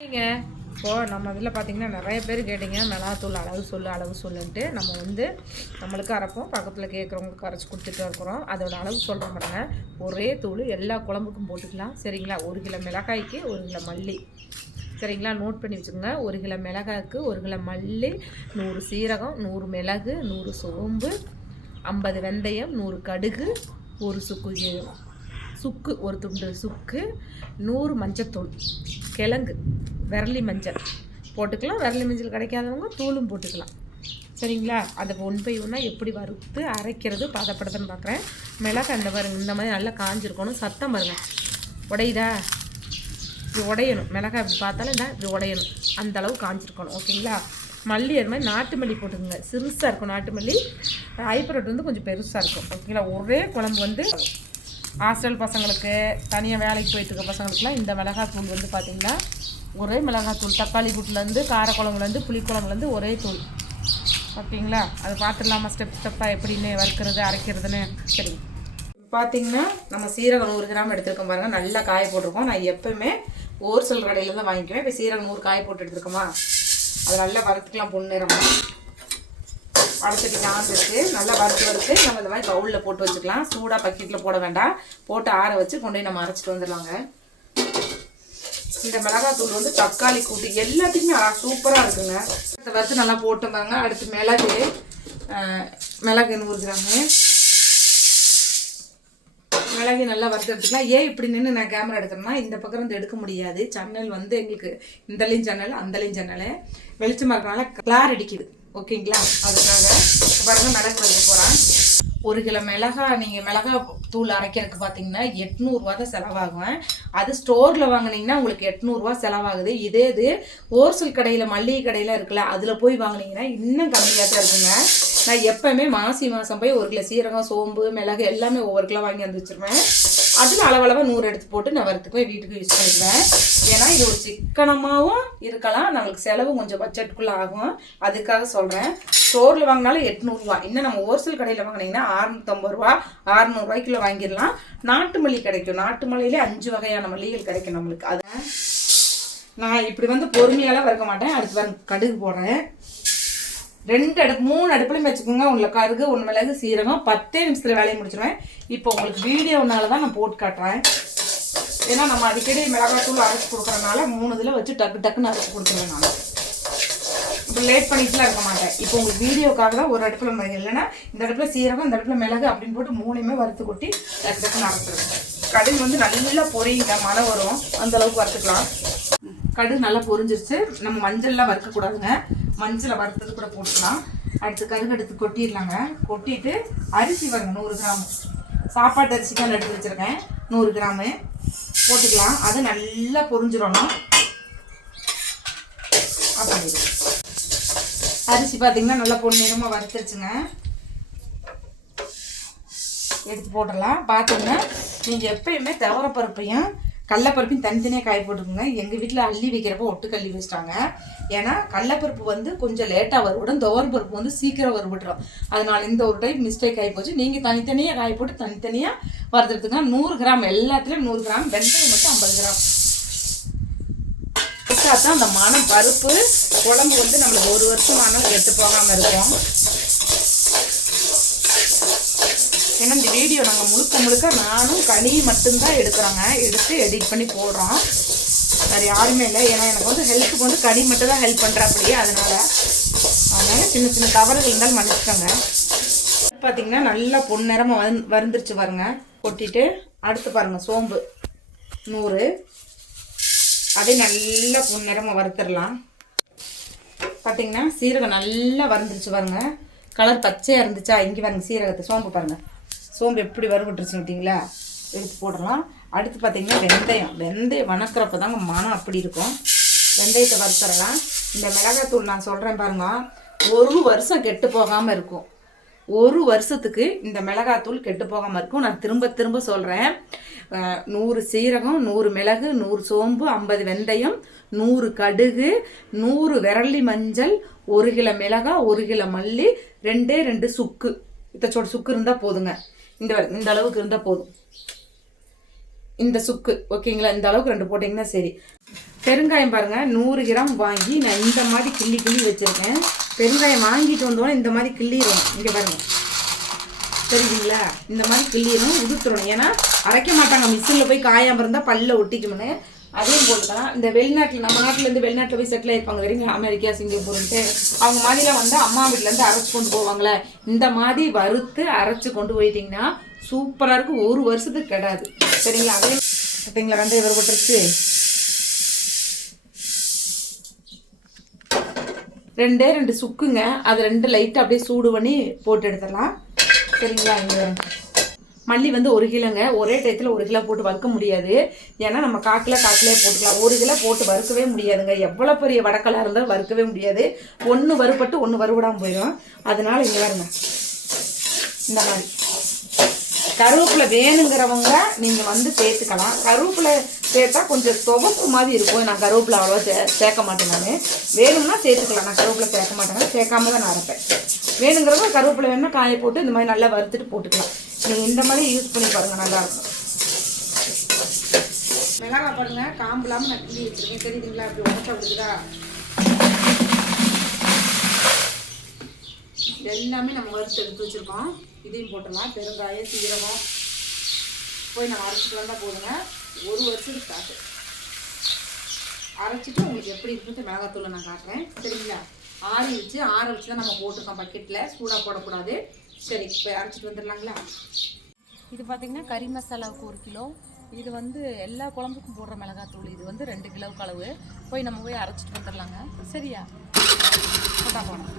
சரிங்க இப்போது நம்ம இதில் பார்த்தீங்கன்னா நிறைய பேர் கேட்டிங்க. மிளகாத்தூள் அளவு சொல்லு அளவு சொல்லுன்ட்டு. நம்ம வந்து நம்மளுக்கு அரைப்போம். பக்கத்தில் கேட்குறவங்களுக்கு அரைச்சி கொடுத்துட்டு இருக்கிறோம். அதோட அளவு சொல்கிறோம் பாருங்க. ஒரே தூள் எல்லா குழம்புக்கும் போட்டுக்கலாம். சரிங்களா? ஒரு கிலோ மிளகாய்க்கு ஒரு கிலோ மல்லி. சரிங்களா? நோட் பண்ணி வச்சுக்கோங்க. ஒரு கிலோ மிளகாய்க்கு ஒரு கிலோ மல்லி நூறு சீரகம் நூறு மிளகு நூறு சோம்பு ஐம்பது வெந்தயம் நூறு கடுகு ஒரு சுக்கு சுக்கு ஒரு துண்டு சுக்கு நூறு மஞ்சத்தூள் கிழங்கு விரலி மஞ்சள் போட்டுக்கலாம். விரலி மஞ்சள் கிடைக்காதவங்க தூளும் போட்டுக்கலாம். சரிங்களா? அதை ஒன் பை ஒன்றா எப்படி வறுத்து அரைக்கிறது பதப்படுதுன்னு பார்க்குறேன். மிளகு அந்த பாருங்க இந்த மாதிரி நல்லா காஞ்சிருக்கணும். சத்தம் பாருங்க. உடையுதா? இப்படி உடையணும். மிளகாய் இப்படி பார்த்தாலும் இந்த இப்படி உடையணும். அந்த அளவு காஞ்சிருக்கணும். ஓகேங்களா? மல்லி அது மாதிரி நாட்டு மல்லி போட்டுக்கோங்க. சிறுசாக இருக்கும் நாட்டு மல்லி. ஐப்ரோட் வந்து கொஞ்சம் பெருசாக இருக்கும். ஓகேங்களா? ஒரே குழம்பு வந்து ஹாஸ்டல் பசங்களுக்கு தனியாக வேலைக்கு போயிட்டு இருக்க பசங்களுக்குலாம் இந்த மிளகாத்தூள் வந்து பார்த்திங்கன்னா ஒரே மிளகாத்தூள். தக்காளி கூட்டுலேருந்து காரக்குழம்புலேருந்து புளிக்குழம்புலேருந்து ஒரே தூள். ஓகேங்களா? அது பார்த்துடலாமா ஸ்டெப் ஸ்டெப்பாக எப்படின்னு வறுக்கிறது அரைக்கிறதுன்னு. சரி. பார்த்தீங்கன்னா நம்ம சீரகம் நூறு கிராம் எடுத்துருக்கோம் பாருங்கள் நல்லா காய போட்டிருக்கோம். நான் எப்போவுமே ஹோல்சேல் கடையில் தான் வாங்கிக்குவேன். இப்போ சீரகம் நூறு காய போட்டு எடுத்துருக்கோமா? அது நல்லா வறுத்துக்கலாம் பொன்னிறமா. வறுத்துட்டு காஞ்சிருக்கு நல்லா வறுத்து வறுத்து நம்ம இந்த மாதிரி பவுலில் போட்டு வச்சுக்கலாம். சூடாக பக்கெட்டில் போட வேண்டாம். போட்டு ஆற வச்சு கொண்டு போய் நம்ம அரைச்சிட்டு வந்துடலாங்க. இந்த மிளகாத்தூள் வந்து தக்காளி கூட்டு எல்லாத்துக்குமே சூப்பராக இருக்குங்க. இதை வறுத்து நல்லா போட்டு அடுத்து மிளகு மிளகு நூறு கிராமு. மிளகு நல்லா வறுத்து எடுத்துக்கலாம். ஏன் இப்படி நின்று நான் கேமரா எடுக்கிறேன்னா இந்த பக்கம் இருந்து எடுக்க முடியாது. சேனல் வந்து எங்களுக்கு இந்தலையும் சேனல் அந்தலையும் சேனல் வெளிச்சமாக இருக்கனால கிளார் அடிக்குது ஓகேங்களா? அதுக்காக இப்ப பாருங்க மிளகு வைக்க போகிறேன் ஒரு கிலோ மிளகா நீங்கள் மிளகா தூள் அரைக்கிறதுக்கு பார்த்தீங்கன்னா எட்நூறுரூவா தான் செலவாகும். அது ஸ்டோரில் வாங்குனீங்கன்னா உங்களுக்கு எட்நூறுரூவா செலவாகுது. இதே இது ஹோல்சேல் கடையில் மல்லிகை கடையில் இருக்குல்ல அதில் போய் வாங்கினீங்கன்னா இன்னும் கம்மியாக தான் இருக்குங்க. நான் எப்போவுமே மாசி மாதம் போய் ஒரு கிலோ சீரகம் சோம்பு மிளகு எல்லாமே ஒவ்வொரு கிலோ வாங்கி வந்து வச்சிருவேன். அதில் அளவளவாக நூறு எடுத்து போட்டு நான் வரத்துக்கு போய் வீட்டுக்கு யூஸ் பண்ணிக்குவேன். ஏன்னா இது ஒரு சிக்கனமாகவும் இருக்கலாம். நம்மளுக்கு செலவு கொஞ்சம் பட்ஜெட்டுக்குள்ளே ஆகும். அதுக்காக சொல்கிறேன் ஸ்டோரில் வாங்கினாலும் எட்நூறுரூவா இன்னும் நம்ம ஹோல்சேல் கடையில் வாங்கினீங்கன்னா அறுநூத்தம்பது ரூபா அறுநூறுவாய்க்குள்ளே வாங்கிடலாம். நாட்டு மல்லி கிடைக்கும். நாட்டு மல்லியிலே அஞ்சு வகையான மல்லிகள் கிடைக்கும் நம்மளுக்கு. அதை நான் இப்படி வந்து பொறுமையாலாம் வறுக்க மாட்டேன். அடுத்து வந்து கடுகு போடுறேன். ரெண்டு அடுப்பு மூணு அடுப்புலையும் வச்சுக்கோங்க. உங்களை கருகு ஒன்று மிளகு சீரகம். பத்தே நிமிஷத்தில் வேலையை முடிச்சிருவேன். இப்போ உங்களுக்கு வீடியோனால தான் நான் போட்டு காட்டுறேன். ஏன்னா நம்ம அடிக்கடி மிளகாத்தூள் அரைச்சி கொடுக்குறனால மூணு இதில் வச்சு டக்கு டக்குன்னு அரைச்சி கொடுத்துருவேன் நான். இப்போ லேட் பண்ணிட்டுலாம் இருக்க மாட்டேன். இப்போ உங்களுக்கு வீடியோக்காக தான் ஒரு அடுப்பில் நம்ம இல்லைன்னா இந்த அடுப்பில் சீரகம் இந்த அடுப்பில் மிளகு அப்படின்னு போட்டு மூணையுமே வறுத்து கொட்டி டக்கு டக்குன்னு அரைச்சிருவேன். கடுகு வந்து நல்லா பொரியுங்க. மழை வரும். அந்த அளவுக்கு வறுத்துக்கலாம். கடுகு நல்லா பொரிஞ்சிருச்சு. நம்ம மஞ்சள்லாம் வறுக்கக்கூடாதுங்க. மஞ்சளை வறுத்தது கூட போட்டுக்கலாம். அடுத்து கருகடுத்து கொட்டிடலாங்க. கொட்டிட்டு அரிசி வருங்க நூறு கிராம். சாப்பாட்டு அரிசி தான் எடுத்து வச்சுருக்கேன். நூறு கிராமு. போட்டுக்கலாம். அது நல்லா பொரிஞ்சிடணும். அப்படி. அரிசி பார்த்தீங்கன்னா நல்லா பொன்னிறமாக வறுத்துருச்சுங்க. எடுத்து போட்டுடலாம். பார்த்துங்க நீங்கள் எப்பயுமே துவரப்பருப்பையும் கடலப்பருப்பையும் தனித்தனியாக காய போட்டுக்கோங்க. எங்கள் வீட்டில் அள்ளி வைக்கிறப்போ ஒட்டு கள்ளி வச்சிட்டாங்க. ஏன்னா கடலப்பருப்பு வந்து கொஞ்சம் லேட்டாக வறுவிடும் துவரப்பருப்பு வந்து சீக்கிரம் வறுவிட்டுரும் அதனால் இந்த ஒரு டைம் மிஸ்டேக் ஆகி போச்சு. நீங்கள் தனித்தனியாக காய போட்டு தனித்தனியாக வறுத்துடுத்துங்க நூறு கிராம் எல்லாத்துலேயும் நூறு கிராம். வெந்தயம் மட்டும் ஐம்பது கிராம். தான் அந்த மனம் பருப்பு குழம்பு வந்து நம்மளுக்கு ஒரு வருஷம் மனம் கெட்டு போகாமல் இருக்கும். ஏன்னா இந்த வீடியோ நாங்கள் முழுக்க முழுக்க நானும் கனி மட்டும்தான் எடுக்கிறோங்க. எடுத்து எடிட் பண்ணி போடுறோம். வேறு யாருமே இல்லை. ஏன்னா எனக்கு வந்து ஹெல்ப்புக்கு வந்து கனி மட்டும் தான் ஹெல்ப் பண்ணுறாப்படியே அதனால். அதனால் சின்ன சின்ன தவறுகள் இருந்தாலும் மன்னிச்சுக்கோங்க. பார்த்தீங்கன்னா நல்லா பொன்னிறமாக வந் வருந்துருச்சு பாருங்க. கொட்டிட்டு அடுத்து பாருங்கள் சோம்பு. நூறு. அதே நல்லா பொன்னிறமாக வறுத்துடலாம். பார்த்தீங்கன்னா சீரகம் நல்லா வறுந்துருச்சு பாருங்க. கலர் பச்சையாக இருந்துச்சா? இங்கே பாருங்க சீரகத்தை சோம்பு பாருங்கள் சோம்பு எப்படி வறுபட்டுருச்சு பார்த்தீங்களா எடுத்து போடலாம். அடுத்து பார்த்தீங்கன்னா வெந்தயம். வெந்தயம் வணக்கிறப்ப தாங்க மனம் அப்படி இருக்கும். வெந்தயத்தை வறுத்துறலாம் இந்த மிளகாத்தூள் நான் சொல்கிறேன் பாருங்க. ஒரு வருஷம் கெட்டு போகாமல் இருக்கும். ஒரு வருஷத்துக்கு இந்த மிளகாத்தூள் கெட்டு போகாமல் இருக்கும். நான் திரும்ப திரும்ப சொல்கிறேன் நூறு சீரகம் நூறு மிளகு நூறு சோம்பு ஐம்பது வெந்தயம் நூறு கடுகு நூறு விரலி மஞ்சள் ஒரு கிலோ மிளகா ஒரு கிலோ மல்லி ரெண்டே ரெண்டு சுக்கு. இத்தச்சோட சுக்கு இருந்தால் போதுங்க. இந்த இந்த அளவுக்கு இருந்தால் போதும். இந்த சுக்கு ஓகேங்களா? இந்த அளவுக்கு ரெண்டு போட்டிங்கன்னா சரி. பெருங்காயம் பாருங்க நூறு கிராம் வாங்கி நான் இந்த மாதிரி கிள்ளி கிள்ளி வச்சுருக்கேன். பெருங்காயம் வாங்கிட்டு வந்தோடனே இந்த மாதிரி கிள்ளிடுவோம் இங்கே பாருங்கள் தெரியுதுங்களா? இந்த மாதிரி கிள்ளிடணும் உதுத்துறணும் ஏன்னா அரைக்க மாட்டாங்க. மிஷினில் போய் காயாமல் இருந்தால் பல்ல ஒட்டிக்கும்னு. அதையும் போட்டுக்கலாம். இந்த வெளிநாட்டில் நம்ம நாட்டிலேருந்து வெளிநாட்டில் போய் செட்டில் ஆயிருப்பாங்க வெறும் அமெரிக்கா சிங்கப்பூர்ன்ட்டு. அவங்க மாதிரிலாம் வந்து அம்மா வீட்டிலேருந்து அரைச்சி கொண்டு போவாங்களே. இந்த மாதிரி வறுத்து அரைச்சி கொண்டு போயிட்டீங்கன்னா சூப்பராக இருக்கும். ஒரு வருஷத்துக்கு கிடையாது சரிங்களா? அதே பார்த்தீங்களா வெந்தயம் வேறுபட்டுருச்சு ரெண்டே ரெண்டு சுக்குங்க. அது ரெண்டு லைட்டாக அப்படியே சூடு பண்ணி போட்டு எடுத்துடலாம். சரிங்களா? இங்கே. மல்லி வந்து ஒரு கிலோங்க ஒரே டயத்தில் ஒரு கிலோ போட்டு வறுக்க முடியாது. ஏன்னா நம்ம காக்கில் காக்கிலே போட்டுக்கலாம். ஒரு கிலோ போட்டு வறுக்கவே முடியாதுங்க. எவ்வளோ பெரிய வடக்கலாக இருந்தாலும் வறுக்கவே முடியாது. ஒன்று வறுபட்டு ஒன்று வறுவிடாமல் போயிடும். அதனால இங்கே வருங்க இந்த மாதிரி. கருவேப்பிலை வேணுங்கிறவங்க நீங்கள் வந்து சேர்த்துக்கலாம். கருவேப்பிலை சேர்த்தா கொஞ்சம் துவப்பு மாதிரி இருக்கும். நான் கருவேப்பிலை அவ்வளோவா சே சேர்க்க மாட்டேன் நான். வேணும்னா சேர்த்துக்கலாம். நான் கருவேப்பிலை சேர்க்க மாட்டேங்க சேர்க்காம தான் நான் அரைப்பேன். வேணுங்கிறவங்க கருவேப்பிலை வேணும்னா காய போட்டு இந்த மாதிரி நல்லா வறுத்துட்டு போட்டுக்கலாம். நீங்கள் இந்த மாதிரி யூஸ் பண்ணி பாருங்கள் நல்லாயிருக்கும் மிளகா பாருங்க காம்பு இல்லாமல் நான் கிள்ளி வச்சிருக்கேன். தெரியுதுங்களா அப்படி உடச்சா விடுதா எல்லாமே நம்ம வறுத்து எடுத்து வச்சிருக்கோம். இதையும் போட்டுடலாம். பெருங்காயம் சீரகம். போய் நம்ம அரைச்சிக்கலாம் தான் போதுங்க. ஒரு வருஷத்துக்கு காட்டு அரைச்சிட்டு உங்களுக்கு எப்படி இருக்குன்னு மிளகாத்தூளை நான் காட்டுறேன். சரிங்களா? ஆறி வச்சு ஆற வச்சு தான் நம்ம போட்டிருக்கோம் பக்கெட்டில் சூடாக போடக்கூடாது. சரி இப்போ அரைச்சிட்டு வந்துடலாங்களா? இது பார்த்தீங்கன்னா கறி மசாலாவுக்கு ஒரு கிலோ. இது வந்து எல்லா குழம்புக்கும் போடுற மிளகாத்தூள். இது வந்து ரெண்டு கிலோவுக்கு அளவு போய் நம்ம போய் அரைச்சிட்டு வந்துடலாங்க. சரியா? போட்டா போனோம்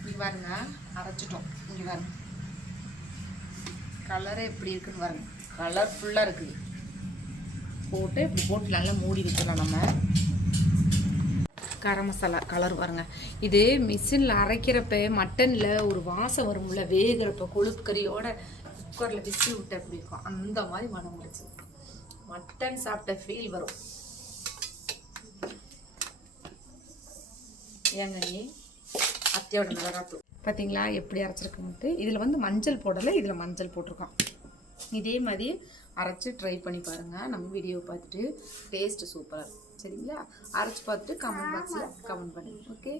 இங்கே பாருங்க அரைச்சிட்டோம். இங்கே பாருங்க. கலரே எப்படி இருக்குன்னு பாருங்க. கலர்ஃபுல்லாக இருக்குது. போட்டு இப்படி போட்டு நல்லா மூடி வச்சிடலாம் நம்ம. கரம் மசாலா கலர் பாருங்க. இது மிஷினில் அரைக்கிறப்ப மட்டனில் ஒரு வாசம் வரும்ல வேகிறப்ப கொழுப்பு கறியோட குக்கரில் விசில் விட்டு அப்படி இருக்கும். அந்த மாதிரி மனம் முடிச்சு. மட்டன் சாப்பிட்ட ஃபீல் வரும். ஏங்க நீ மிளகாத்தூள். பார்த்தீங்களா எப்படி அரைச்சிருக்கோம்ட்டு இதில் வந்து மஞ்சள் போடலை இதில் மஞ்சள் போட்டிருக்கோம். இதே மாதிரி அரைச்சி ட்ரை பண்ணி பாருங்கள் நம்ம வீடியோ பார்த்துட்டு டேஸ்ட்டு சூப்பராக இருக்கும் சரிங்களா? அரைச்சி பார்த்துட்டு கமெண்ட் பாக்ஸில் கமெண்ட் பண்ணுங்கள் ஓகே